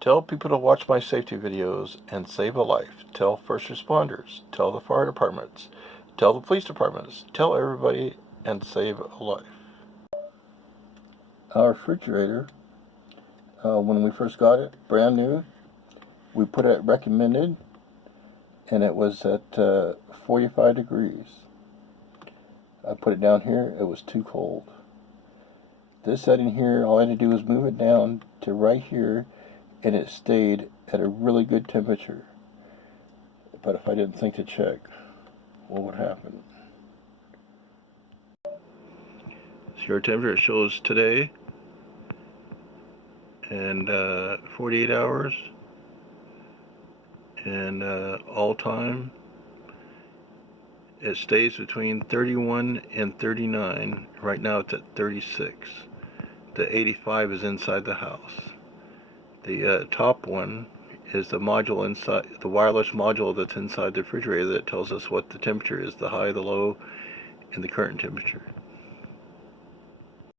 Tell people to watch my safety videos and save a life. Tell first responders. Tell the fire departments. Tell the police departments. Tell everybody and save a life. Our refrigerator, when we first got it, brand new, we put it at recommended, and it was at 45 degrees. I put it down here, it was too cold. This setting here, all I had to do was move it down to right here, and it stayed at a really good temperature. But if I didn't think to check, what would happen? So your temperature shows today and 48 hours and all time. It stays between 31 and 39. Right now it's at 36. The 85 is inside the house. The top one is the module inside, the wireless module that's inside the refrigerator that tells us what the temperature is, the high, the low, and the current temperature.